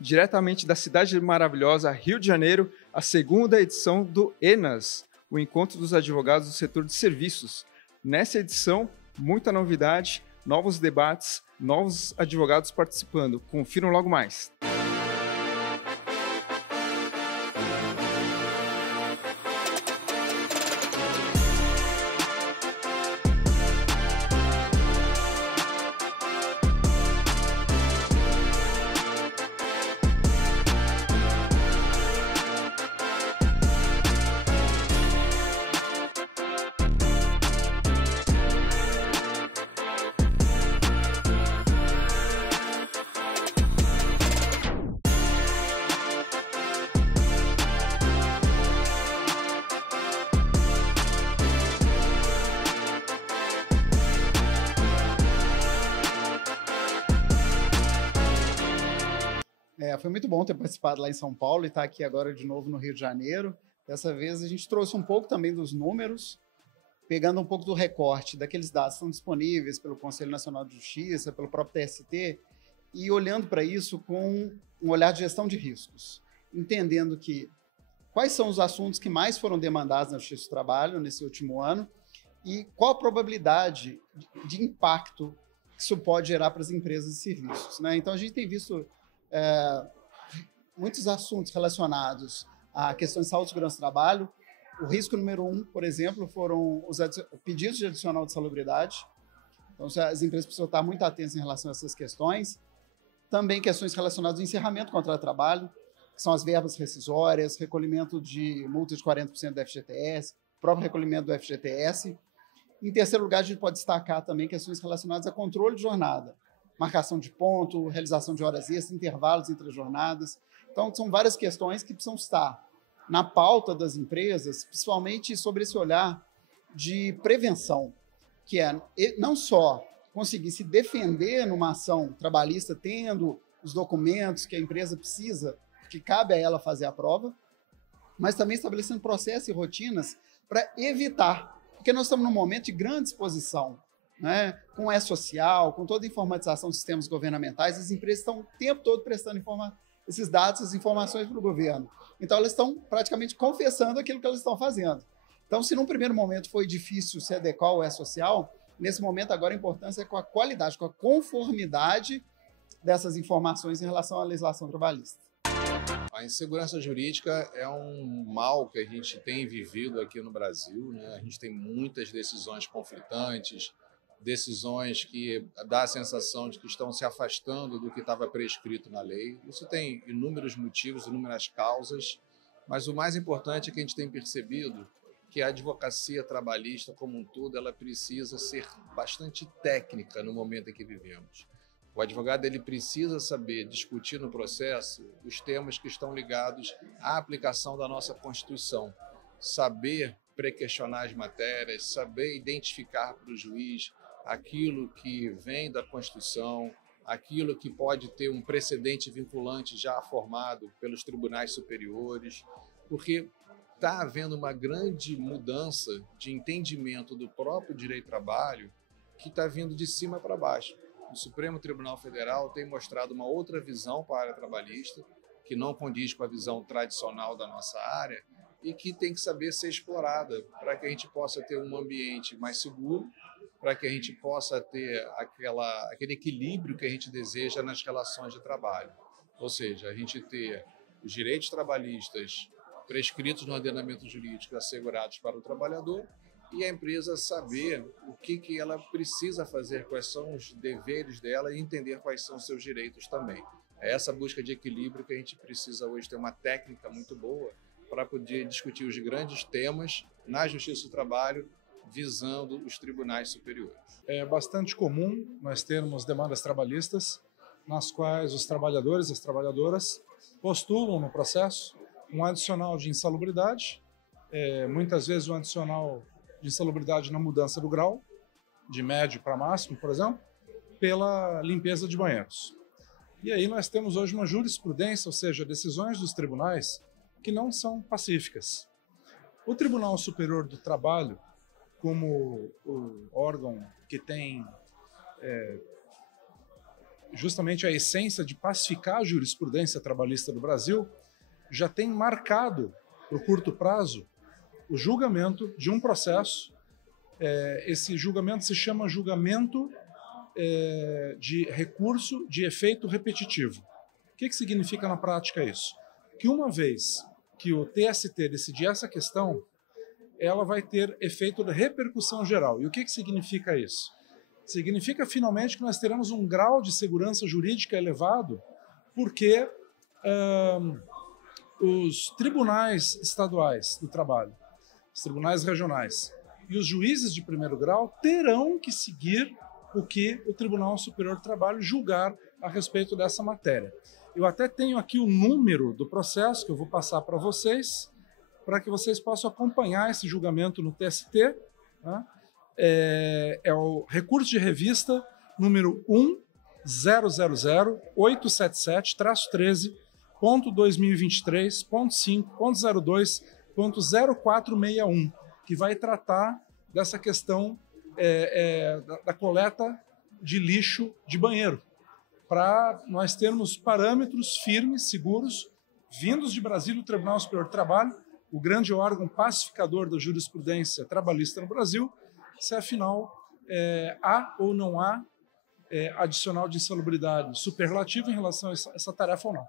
diretamente da cidade maravilhosa Rio de Janeiro, a segunda edição do ENAS, o Encontro dos Advogados do Setor de Serviços. Nessa edição, muita novidade, novos debates, novos advogados participando. Confiram logo mais. Foi muito bom ter participado lá em São Paulo e estar aqui agora de novo no Rio de Janeiro. Dessa vez a gente trouxe um pouco também dos números, pegando um pouco do recorte daqueles dados que estão disponíveis pelo Conselho Nacional de Justiça, pelo próprio TST, e olhando para isso com um olhar de gestão de riscos, entendendo que quais são os assuntos que mais foram demandados na Justiça do Trabalho nesse último ano e qual a probabilidade de impacto que isso pode gerar para as empresas e serviços, né? Então a gente tem visto muitos assuntos relacionados à questão de saúde e segurança do trabalho. O risco número 1, por exemplo, foram os pedidos de adicional de salubridade. Então, as empresas precisam estar muito atentas em relação a essas questões. Também questões relacionadas ao encerramento do contrato de trabalho, que são as verbas rescisórias, recolhimento de multa de 40% do FGTS, próprio recolhimento do FGTS. Em terceiro lugar, a gente pode destacar também questões relacionadas a controle de jornada, marcação de ponto, realização de horas extras, intervalos entre as jornadas. Então, são várias questões que precisam estar na pauta das empresas, principalmente sobre esse olhar de prevenção, que é não só conseguir se defender numa ação trabalhista, tendo os documentos que a empresa precisa, que cabe a ela fazer a prova, mas também estabelecendo processos e rotinas para evitar, porque nós estamos num momento de grande exposição, né? Com e-social, com toda a informatização dos sistemas governamentais, as empresas estão o tempo todo prestando esses dados, essas informações para o governo. Então, elas estão praticamente confessando aquilo que elas estão fazendo. Então, se num primeiro momento foi difícil se adequar ao e-social, nesse momento agora a importância é com a qualidade, com a conformidade dessas informações em relação à legislação trabalhista. A insegurança jurídica é um mal que a gente tem vivido aqui no Brasil, né? A gente tem muitas decisões conflitantes, decisões que dá a sensação de que estão se afastando do que estava prescrito na lei. Isso tem inúmeros motivos, inúmeras causas, mas o mais importante é que a gente tem percebido que a advocacia trabalhista como um todo, ela precisa ser bastante técnica no momento em que vivemos. O advogado ele precisa saber discutir no processo os temas que estão ligados à aplicação da nossa Constituição, saber pré-questionar as matérias, saber identificar para o juiz aquilo que vem da Constituição, aquilo que pode ter um precedente vinculante já formado pelos tribunais superiores, porque está havendo uma grande mudança de entendimento do próprio direito do trabalho que está vindo de cima para baixo. O Supremo Tribunal Federal tem mostrado uma outra visão para a área trabalhista, que não condiz com a visão tradicional da nossa área e que tem que saber ser explorada para que a gente possa ter um ambiente mais seguro, para que a gente possa ter aquele equilíbrio que a gente deseja nas relações de trabalho. Ou seja, a gente ter os direitos trabalhistas prescritos no ordenamento jurídico assegurados para o trabalhador e a empresa saber o que ela precisa fazer, quais são os deveres dela e entender quais são os seus direitos também. É essa busca de equilíbrio que a gente precisa hoje ter uma técnica muito boa para poder discutir os grandes temas na Justiça do Trabalho, visando os tribunais superiores. É bastante comum nós termos demandas trabalhistas nas quais os trabalhadores e as trabalhadoras postulam no processo um adicional de insalubridade, muitas vezes um adicional de insalubridade na mudança do grau, de médio para máximo, por exemplo, pela limpeza de banheiros. E aí nós temos hoje uma jurisprudência, ou seja, decisões dos tribunais que não são pacíficas. O Tribunal Superior do Trabalho, como o órgão que tem justamente a essência de pacificar a jurisprudência trabalhista do Brasil, já tem marcado, para o curto prazo, o julgamento de um processo. Esse julgamento se chama julgamento de recurso de efeito repetitivo. O que significa na prática isso? Que uma vez que o TST decidir essa questão, ela vai ter efeito de repercussão geral. E o que significa isso? Significa, finalmente, que nós teremos um grau de segurança jurídica elevado, porque os tribunais estaduais do trabalho, os tribunais regionais e os juízes de primeiro grau terão que seguir o que o Tribunal Superior do Trabalho julgar a respeito dessa matéria. Eu até tenho aqui o número do processo que eu vou passar para vocês, para que vocês possam acompanhar esse julgamento no TST. Né? É o recurso de revista número 1000877-13.2023.5.02.0461, que vai tratar dessa questão da coleta de lixo de banheiro, para nós termos parâmetros firmes, seguros, vindos de Brasília, o Tribunal Superior do Trabalho, o grande órgão pacificador da jurisprudência trabalhista no Brasil, se afinal há ou não há adicional de insalubridade superlativo em relação a essa tarefa ou não.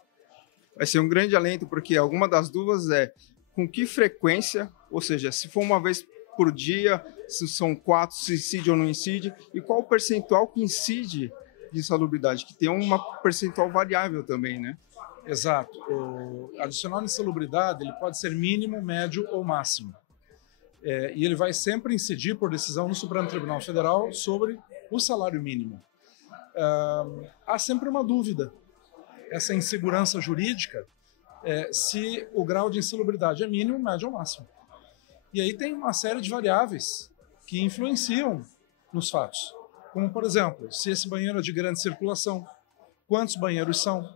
Vai ser um grande alento, porque alguma das dúvidas é com que frequência, ou seja, se for uma vez por dia, se são 4, se incide ou não incide, e qual o percentual que incide de insalubridade, que tem uma percentual variável também, né? Exato. O adicional de insalubridade ele pode ser mínimo, médio ou máximo. E ele vai sempre incidir, por decisão no Supremo Tribunal Federal, sobre o salário mínimo. Há sempre uma dúvida, essa insegurança jurídica, se o grau de insalubridade é mínimo, médio ou máximo. E aí tem uma série de variáveis que influenciam nos fatos. Como, por exemplo, se esse banheiro é de grande circulação, quantos banheiros são,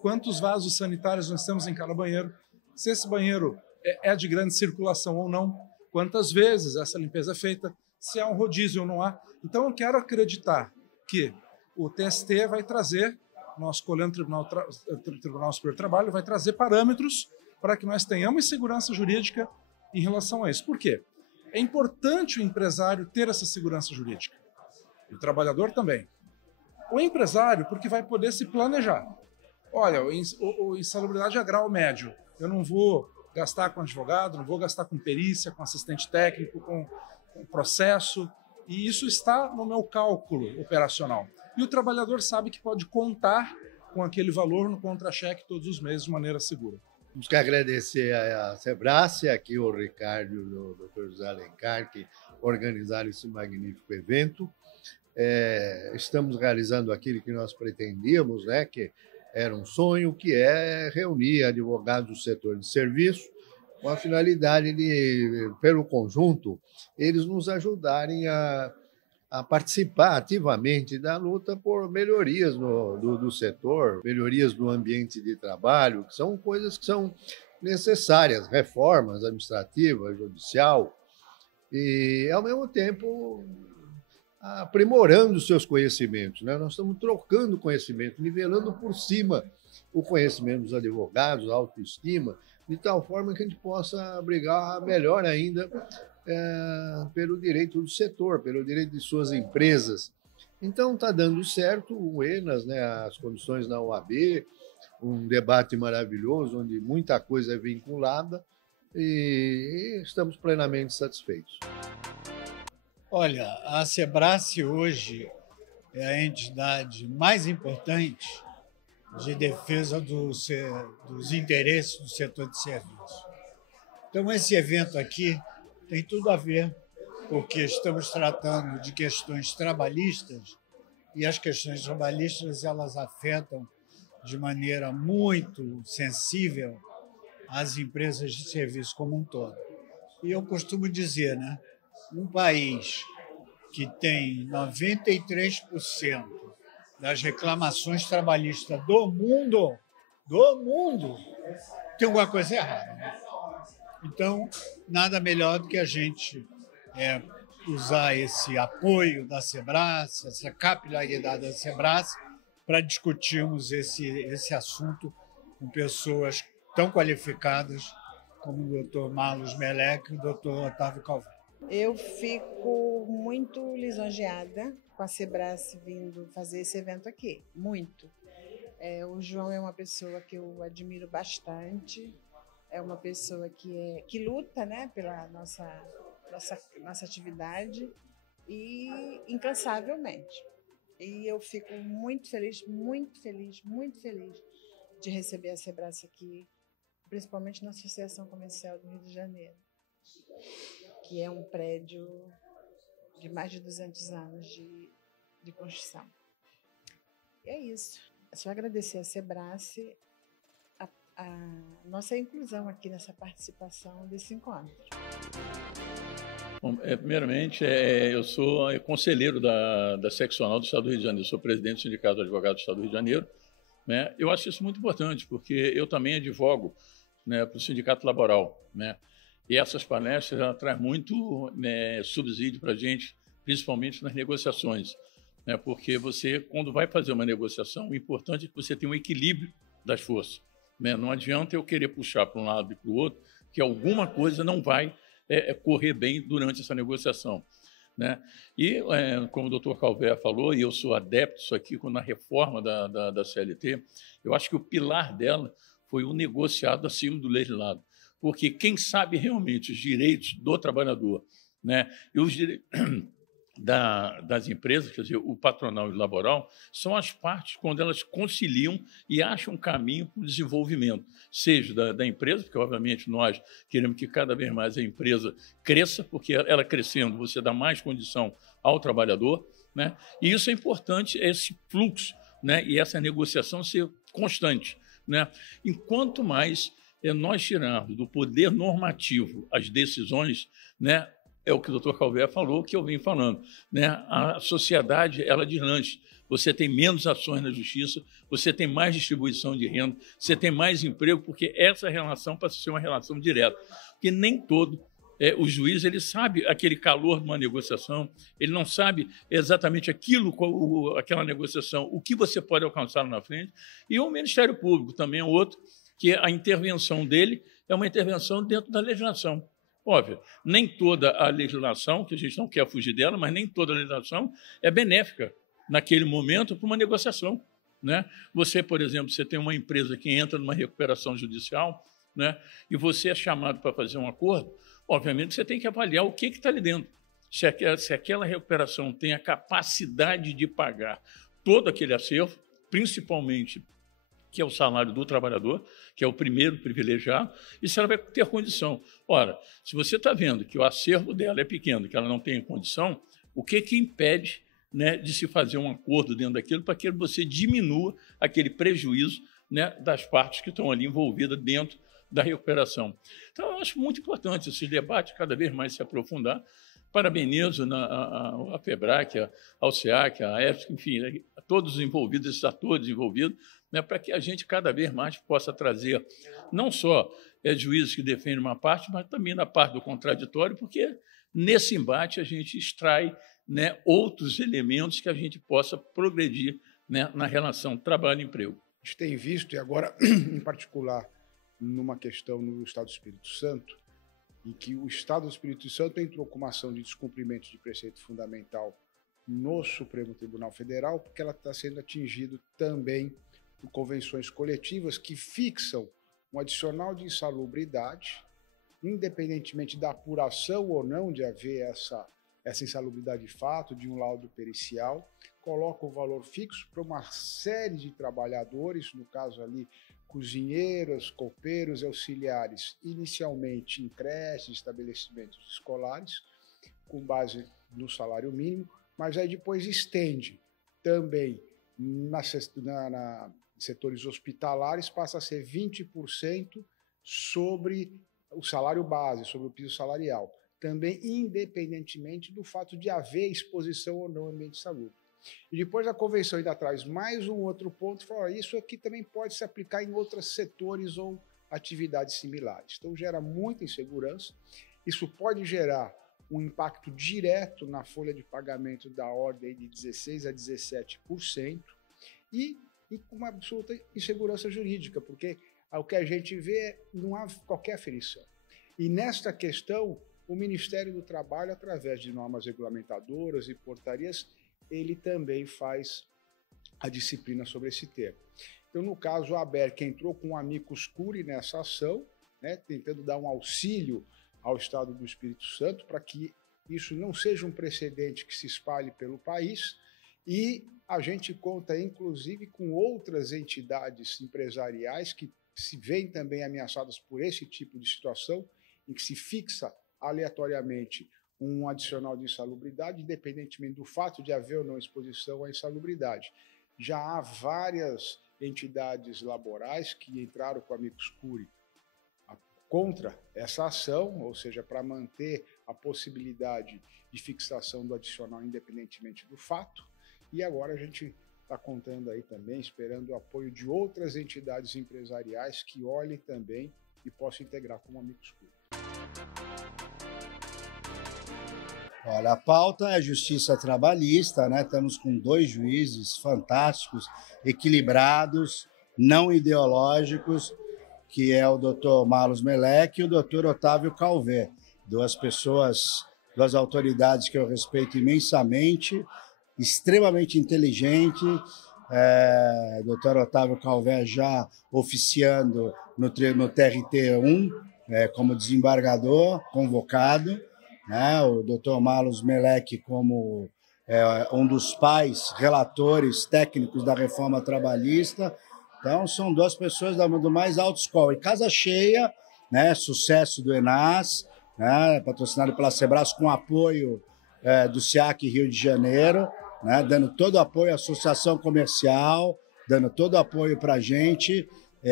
quantos vasos sanitários nós temos em cada banheiro, se esse banheiro é de grande circulação ou não, quantas vezes essa limpeza é feita, se há um rodízio ou não há. Então, eu quero acreditar que o TST vai trazer, nosso coleando Tribunal Superior do Trabalho, vai trazer parâmetros para que nós tenhamos segurança jurídica em relação a isso. Por quê? É importante o empresário ter essa segurança jurídica. E o trabalhador também. O empresário, porque vai poder se planejar. Olha, o insalubridade é grau médio. Eu não vou gastar com advogado, não vou gastar com perícia, com assistente técnico, com processo. E isso está no meu cálculo operacional. E o trabalhador sabe que pode contar com aquele valor no contra-cheque todos os meses de maneira segura. Temos que agradecer a Sebrae, aqui o Ricardo e o Dr. José Alencar, que organizaram esse magnífico evento. Estamos realizando aquilo que nós pretendíamos, né, que era um sonho, que é reunir advogados do setor de serviço com a finalidade de, pelo conjunto, eles nos ajudarem a participar ativamente da luta por melhorias do setor, melhorias do ambiente de trabalho, que são coisas que são necessárias, reformas administrativas, judicial, e, ao mesmo tempo, aprimorando os seus conhecimentos, né? Nós estamos trocando conhecimento, nivelando por cima o conhecimento dos advogados, a autoestima, de tal forma que a gente possa brigar melhor ainda pelo direito do setor, pelo direito de suas empresas. Então, está dando certo o ENAS, né, as condições na OAB, um debate maravilhoso, onde muita coisa é vinculada, e estamos plenamente satisfeitos. Olha, a Sebrae hoje é a entidade mais importante de defesa dos interesses do setor de serviço. Então, esse evento aqui tem tudo a ver, porque estamos tratando de questões trabalhistas, e as questões trabalhistas elas afetam de maneira muito sensível as empresas de serviço como um todo. E eu costumo dizer, né, um país que tem 93% das reclamações trabalhistas do mundo, tem alguma coisa errada, né? Então, nada melhor do que a gente usar esse apoio da Sebrae, essa capilaridade da Sebrae, para discutirmos esse assunto com pessoas tão qualificadas como o Dr. Marlos Melec e o Dr. Otávio Calvão. Eu fico muito lisonjeada com a Sebrae vindo fazer esse evento aqui, muito. O João é uma pessoa que eu admiro bastante, é uma pessoa que luta, né, pela nossa atividade e incansavelmente. E eu fico muito feliz de receber a Sebrae aqui, principalmente na Associação Comercial do Rio de Janeiro, que é um prédio de mais de 200 anos de construção. E é isso. É só agradecer a Sebrae a nossa inclusão aqui nessa participação desse encontro. Bom, primeiramente, eu sou conselheiro da seccional do Estado do Rio de Janeiro, sou presidente do Sindicato de Advogados do Estado do Rio de Janeiro, né? Eu acho isso muito importante, porque eu também advogo, né, para o Sindicato Laboral, né? E essas palestras trazem muito, né, subsídio para a gente, principalmente nas negociações, né? Porque você, quando vai fazer uma negociação, o importante é que você tenha um equilíbrio das forças, né? Não adianta eu querer puxar para um lado e para o outro, que alguma coisa não vai correr bem durante essa negociação, né? E, como o doutor Calvé falou, e eu sou adepto disso aqui, na reforma da CLT, eu acho que o pilar dela foi o negociado acima do legislado, porque quem sabe realmente os direitos do trabalhador, né, e os direitos das empresas, quer dizer, o patronal e o laboral, são as partes quando elas conciliam e acham um caminho para o desenvolvimento, seja da empresa, porque, obviamente, nós queremos que cada vez mais a empresa cresça, porque ela crescendo, você dá mais condição ao trabalhador, né? E isso é importante, esse fluxo, né, e essa negociação ser constante, né? Enquanto mais nós tirarmos do poder normativo as decisões, né, é o que o Dr. Calvé falou, que eu venho falando, né? A sociedade, ela deslancha. Você tem menos ações na justiça, você tem mais distribuição de renda, você tem mais emprego, porque essa relação passa a ser uma relação direta. Porque nem todo o juiz ele sabe aquele calor de uma negociação, ele não sabe exatamente aquela negociação, o que você pode alcançar na frente. E o Ministério Público também é outro, que a intervenção dele é uma intervenção dentro da legislação. Óbvio, nem toda a legislação, que a gente não quer fugir dela, mas nem toda a legislação é benéfica naquele momento para uma negociação, né? Você, por exemplo, você tem uma empresa que entra numa recuperação judicial, né, e você é chamado para fazer um acordo, obviamente você tem que avaliar o que está ali dentro. Se aquela recuperação tem a capacidade de pagar todo aquele acervo, principalmente que é o salário do trabalhador, que é o primeiro privilegiado, e se ela vai ter condição. Ora, se você está vendo que o acervo dela é pequeno, que ela não tem condição, o que impede, né, de se fazer um acordo dentro daquilo para que você diminua aquele prejuízo, né, das partes que estão ali envolvidas dentro da recuperação? Então, eu acho muito importante esse debate cada vez mais se aprofundar. Parabenizo a FEBRAC, a ALCEAC, a EFSC, enfim, a todos os envolvidos, esses atores envolvidos, né, para que a gente cada vez mais possa trazer não só juízes que defendem uma parte, mas também na parte do contraditório, porque nesse embate a gente extrai, né, outros elementos que a gente possa progredir, né, na relação trabalho-emprego. A gente tem visto, e agora, em particular, numa questão no Estado do Espírito Santo, em que o Estado do Espírito Santo entrou com uma ação de descumprimento de preceito fundamental no Supremo Tribunal Federal, porque ela está sendo atingida também por convenções coletivas que fixam um adicional de insalubridade, independentemente da apuração ou não de haver essa insalubridade de fato, de um laudo pericial, coloca o valor fixo para uma série de trabalhadores, no caso ali, cozinheiros, copeiros e auxiliares, inicialmente em creches, estabelecimentos escolares, com base no salário mínimo, mas aí depois estende também setores hospitalares, passa a ser 20% sobre o salário base, sobre o piso salarial, também independentemente do fato de haver exposição ou não ao ambiente salubre. E depois a convenção ainda traz mais um outro ponto, fala, isso aqui também pode se aplicar em outros setores ou atividades similares. Então gera muita insegurança, isso pode gerar um impacto direto na folha de pagamento da ordem de 16% a 17%, e com uma absoluta insegurança jurídica, porque o que a gente vê não há qualquer aferição. E nesta questão, o Ministério do Trabalho, através de normas regulamentadoras e portarias, ele também faz a disciplina sobre esse tema. Então, no caso, a ABERC entrou com um amicus curiae nessa ação, né, tentando dar um auxílio ao Estado do Espírito Santo para que isso não seja um precedente que se espalhe pelo país, e a gente conta, inclusive, com outras entidades empresariais que se veem também ameaçadas por esse tipo de situação, em que se fixa aleatoriamente um adicional de insalubridade, independentemente do fato de haver ou não exposição à insalubridade. Já há várias entidades laborais que entraram com a amicus curiae contra essa ação, ou seja, para manter a possibilidade de fixação do adicional independentemente do fato, e agora a gente está contando aí também, esperando o apoio de outras entidades empresariais que olhem também e possam integrar como amicus curiae. Olha, a pauta é justiça trabalhista, né? Estamos com 2 juízes fantásticos, equilibrados, não ideológicos, que é o Dr. Malus Meleque e o Dr. Otávio Calvé, 2 pessoas, 2 autoridades que eu respeito imensamente, extremamente inteligente. Dr. Otávio Calvé já oficiando no TRT1 como desembargador convocado, né? O Dr. Malus Meleque como um dos pais relatores técnicos da reforma trabalhista. Então, são 2 pessoas do mais alto escola. E casa cheia, né? Sucesso do ENAS, né? Patrocinado pela Sebrae, com apoio do SIAC Rio de Janeiro, né? Dando todo o apoio à associação comercial, dando todo o apoio para a gente,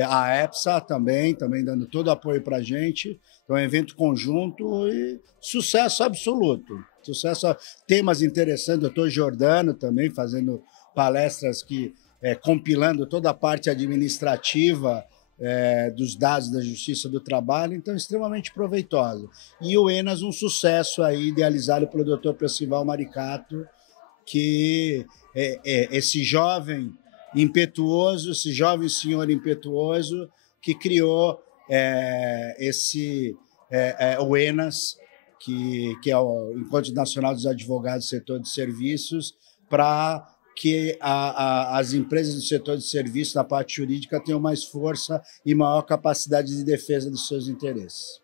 a EPSA também dando todo o apoio para a gente. Então, é um evento conjunto e sucesso absoluto. Sucesso, temas interessantes. O Dr. Giordano também fazendo palestras compilando toda a parte administrativa dos dados da Justiça do Trabalho, então extremamente proveitosa. E o ENAS, um sucesso aí, idealizado pelo Dr. Percival Maricato, que esse jovem impetuoso, esse jovem senhor impetuoso que criou o ENAS, que é o Encontro Nacional dos Advogados do Setor de Serviços, para que as empresas do setor de serviço, na parte jurídica, tenham mais força e maior capacidade de defesa dos seus interesses.